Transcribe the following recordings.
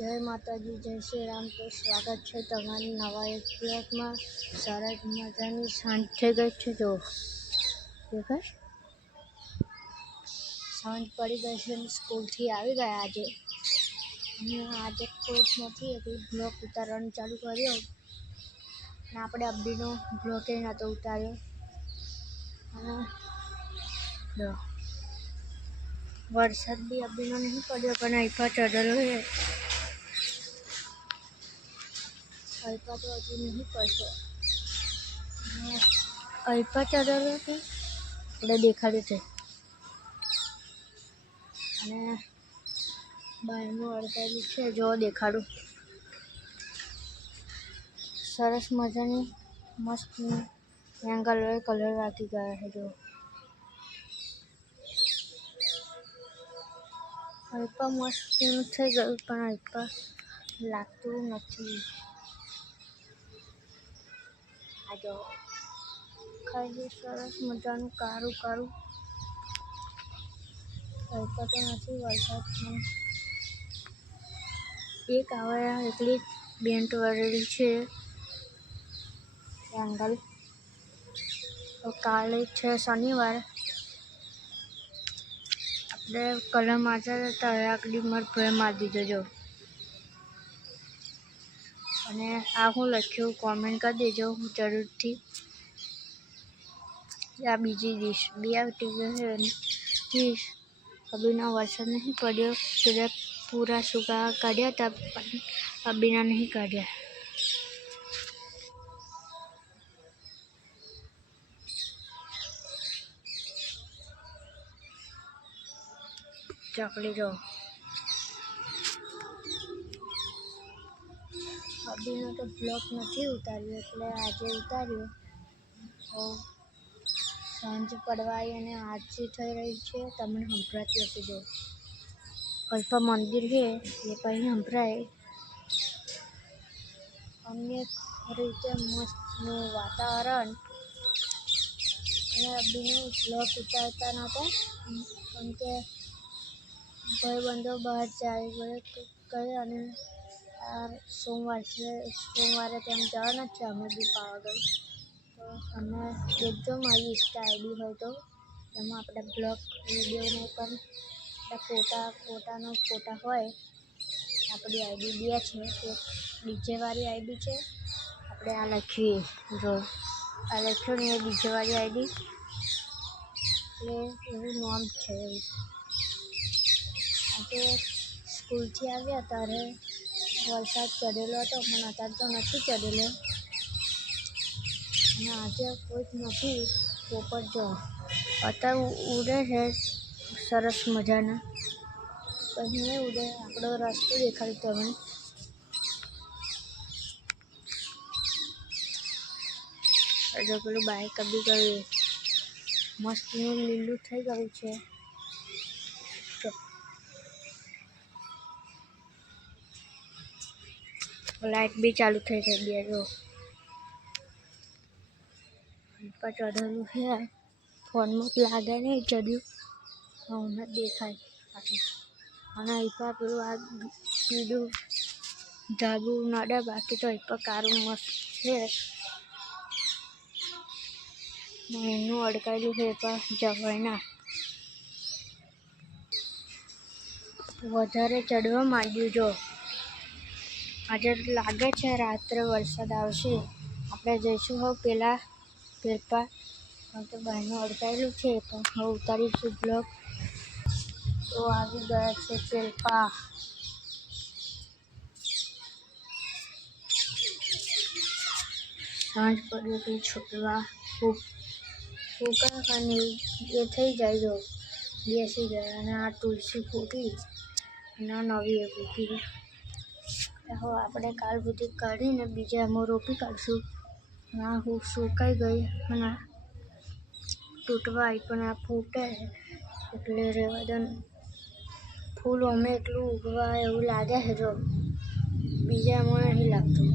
जय माताजी जय श्री राम। तो स्वागत है तमारी नवा एक ब्लॉग में। सरस मजानी सांज थई गई है। जो देखा सांज पड़ी गई है। स्कूल थी आई गया आजे आज कोई नहीं એટલે બ્લોગ ઉતારવાનું ચાલુ કર્યો અને આપણે અબ્બીનો બ્લોગ એ નતો ઉતાર્યો અને વરસાદ બી અબ્બીનો નહીં પડ્યો પણ અહીપા ચડેલો છે। અહીપા તો હજુ નહીં પડતો અહીપા ચડેલો છે એટલે દેખાડ્યું છે અને બહારનું અડકાયેલું છે। જો દેખાડું સરસ મજાની મસ્ત એંગલ કલર રાખી ગયા છે। જો અલ્પા મસ્ત થઈ ગયું પણ અલ્પા લાગતું નથી। આ જો ખાલી સરસ મજાનું કારું કારું અલ્પા તો નથી વરસાદ પણ એક આવે એટલી બેન્ટ વળેલી છે એંગલ। તો કાલે છે શનિવાર આપણે કલર મારતા હતા આગળ માર ભાઈ મારી દીધો। જો અને આ હું લખ્યું કોમેન્ટ કરી દેજો જરૂરથી। આ બીજી ડીશ બી આવતી છે ડીશ અભીના વરસાદ નહીં પડ્યો એટલે પૂરા સૂકા કાઢ્યા હતા પણ અભીના નહીં કાઢ્યા। चकली जो अभी तो ब्लॉग नहीं उतार्यो એટલે આજે ઉતાર્યો। તો સાંજ પડવાઈ અને આરતી થઈ રહી છે તમને સંભળાતી હશે। જો અલ્પા મંદિર છે એ પછી સંભળાય અન્ય રીતે મસ્તનું વાતાવરણ અને અભીનું બ્લોગ ઉતારતા નહોતા કેમ કે ભાઈબંધો બહાર જાય ગયે અને આ સોમવારે તેમ જવાના છે અમે બી પાવાગઢ। તો અમે દેખજો મારી ઇન્સ્ટા આઈડી હોય તો એમાં આપણે બ્લોગ વિડીયોને પણ ફોટા હોય। આપણી આઈડી બે છે એક ડીજેવાળી આઈડી છે આપણે આ લખીએ જો આ લખ્યું ને એ ડીજેવાળી આઈડી એટલે એવું નામ છે। આજે સ્કૂલથી આવ્યા ત્યારે વરસાદ ચડેલો હતો પણ અત્યારે તો નથી ચડેલો અને આજે કોઈ જ નથી। પોપટ જો અત્યારે ઉડે છે સરસ મજાના પછી નહીં ઉડે આપણો રસ્તો દેખાડ્યો તમને। જો પેલું બાઇક બી ગયું મસ્તનું લીલું થઈ ગયું છે। લાઇટ બી ચાલુ થઈ ગઈ। જો પર ચઢેલું છે ફોનમાં લાગે નહીં ચડ્યું હમણાં દેખાય અને અહીં પેલું આ પીળું ધાબુ નડે બાકી તો અહીં કારું મસ્ત છે એનું અડકાયેલું છે પણ જવાય ના વધારે ચડવા માંડ્યું। જો આજે લાગે છે રાત્રે વરસાદ આવશે આપણે જઈશું હવે પેલા પેલપા તો બહારનું અડકાયેલું છે પણ હવે ઉતારીશું બ્લોગ। તો આવી ગયા છે પેલપા સાંજ પડ્યો તો છોકરા ફૂંકા એ થઈ જાય। જો બેસી ગયા અને આ તુલસી ફૂટી અને આ નવી એ ફૂટી હવે આપણે કાલ બધી કાઢીને બીજા એમાં રોપી કાઢશું। આ હું સુકાઈ ગઈ અને આ તૂટવા આવી પણ આ ફૂટે એટલે રહેવા દો ફૂલ અમે એટલું ઉગવા એવું લાગે છે। જો બીજા એમાં નહીં લાગતું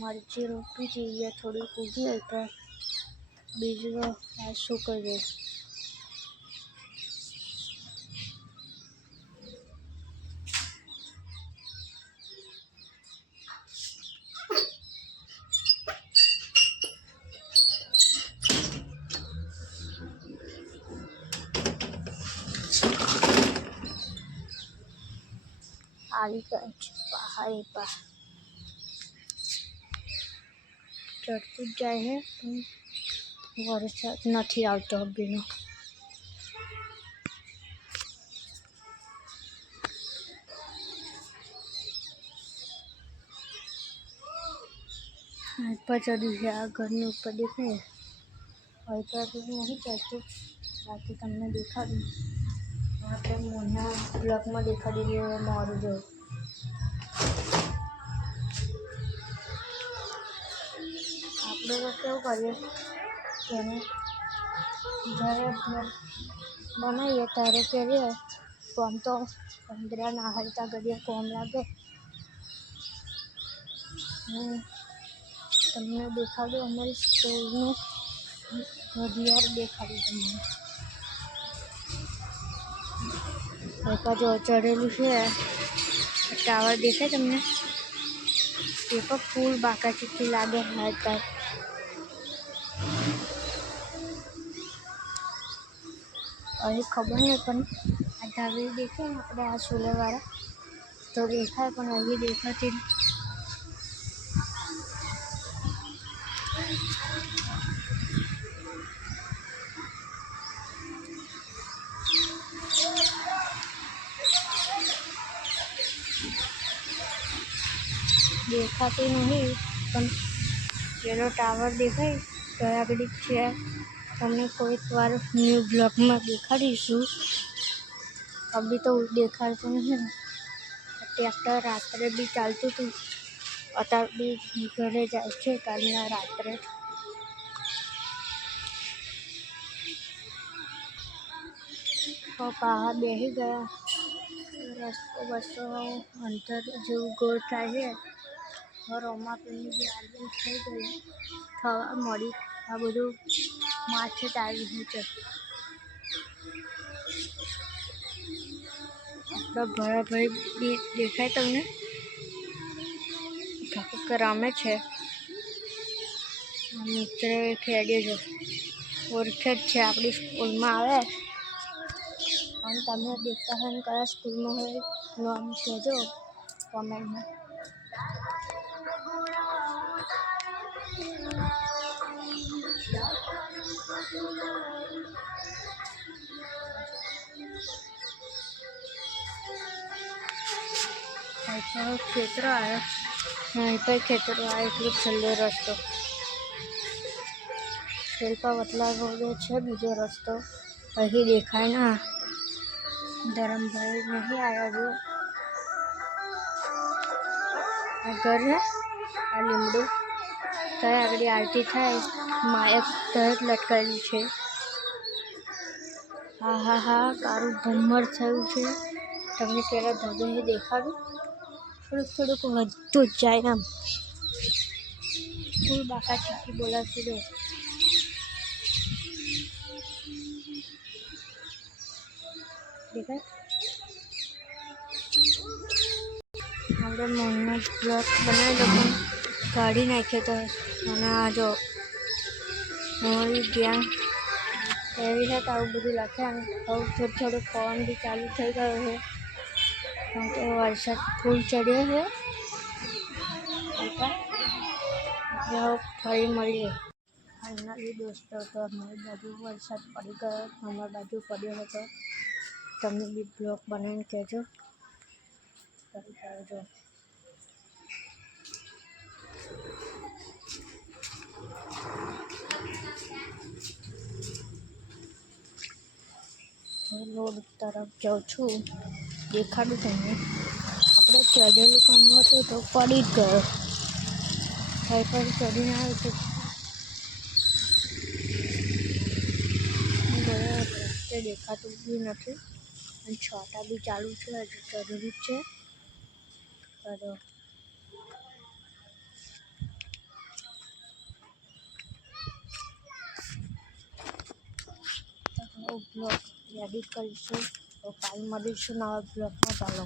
મરચી રોપી જઈએ થોડી ઉગી હોય તો બીજું આ શું કરીએ? આવી ગયા છે પહાડી પર ચડતું જ જાય છે પણ વરસાદ નથી આવતો અભીનો. ઉપર ચડી છે આ ઘરની ઉપર દેખાય ઉપર તો નહીં ચડતું, બાકી તમને દેખાડું. આપણે મોરના બ્લોકમાં દેખાડી દઈએ મોરું જેવું. આપણે તો કેવું કરીએ કે એને જ્યારે ઘર બનાવીએ ત્યારે કરીએ કોમ તો પંદરા ના હાલતા ઘડીએ કોમ લાગે. તમને દેખાડું અમારી સ્કૂલનું ઘડિયાળ દેખાડું તમને. ઉપર જો ચડેલું છે ટાવર દેખાય તમને? એ પણ ફૂલ બાકા ચીકી લાગે હાલતા. અહીં ખબર નહીં પણ આ ધાબળી દેખાય ને આપણે આ સોલરવાળા તો દેખાય પણ અહીં દેખાતી નહીં પણ પેલો ટાવર દેખાય તો આગળ છે. તમને કોઈક વાર ન્યૂ બ્લોગમાં દેખાડીશું. અભી તો દેખાડતું નહીં. ટ્રેક્ટર રાત્રે બી ચાલતું હતું, અત્યારે બી ઘરે જાય છે કાલના રાત્રે. પહાડ બેસી ગયા. રસ્તો બસો અંતર જેવું ગોળ થાય છે. રોમાપીની બી આગળ થઈ ગઈ થવા મળી. આ બધું માછત આવી ગયું છે. આપણા ભરાભાઈ બી દેખાય તમને? કાકુક રમે છે. મિત્ર ખેડે છે, ઓળખે જ છે, આપણી સ્કૂલમાં આવે. અને તમે દેખતા હોય ને કયા સ્કૂલમાં હોય નામ કહેજો કોમેન્ટમાં. ખેતરો આવ્યો અહીં પર ખેતરો આવ્યો એટલો છેલ્લો રસ્તો. શિલ્પા વતલા રોડ છે બીજો રસ્તો અહીં દેખાય ના. ધરમભાઈ નહીં આવ્યા જો. આ ઘર છે આ લીમડું ત્યાં આગળ આરતી થાય માયક તરત લટકાયેલું છે. હા હા હા કારું ભમર થયું છે. તમને પહેલાં ધબે દેખાડું. થોડુંક વધતું જ જાય આમ ફૂલ બાકા ચીકી બોલાવશે જો. દેખાય આપણે મોરનો બ્લોક બનાવી દો પણ કાઢી નાખ્યો તો. અને આ જો અમારી ગેંગ એવી છે કે આવું બધું લખે. અને હવે થોડું પવન બી ચાલુ થઈ ગયો છે કારણ કે વરસાદ ફૂલ ચડ્યો છે. એટલે ફરી મળીએ. ફાઇનલી દોસ્તો તો અમારી બાજુ વરસાદ પડી ગયો, અમારી બાજુ પડ્યો હતો. તમે બી બ્લોગ બનાવીને કહેજો. જો રોડ તરફ જાઉં છું, દેખાડું તમને. આપણે ચઢેલું કરવું હતું તો પડી જ ગયો. કઈ પર ચડીને આવ્યો તો રસ્તે દેખાતું બી નથી. અને છોટા બી ચાલુ છે, હજુ જરૂરી જ છે. બ્લોગ એડિટ કરીશું. તો કાલ મળીશું નવા બ્લોગમાં. ચાલો.